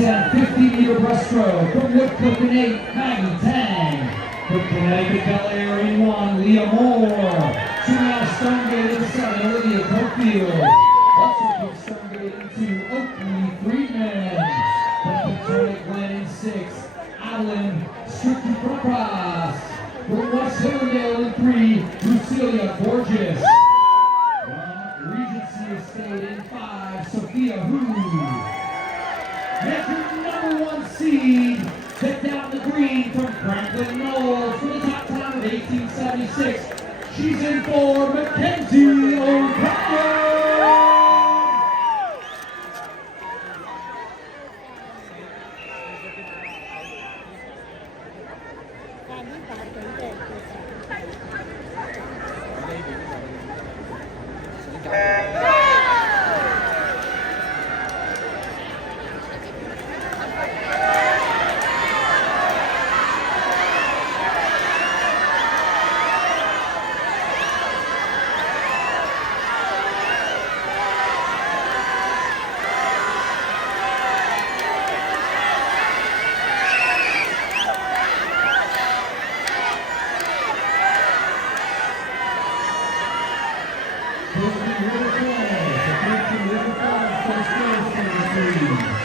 10 50-meter breaststroke from Woodcook in 8, Maggie Tang. From Connecticut Bel Air in 1, Leah Moore. Janelle Stonegate in 7, Olivia Cofield. Also from Stonegate in 2, Oakley Friedman. From Potomac Glen in 6, Adeline Stricky-Propas. From West Hillendale in 3, Lucilia Borges. From Regency Estate in 5, Sophia Hu. That's your number 1 seed, set down the green from Franklin Knowles for the top time of 1876. She's in for Mackenzie O'Brien. River Falls, the 13 River Falls, first goes for the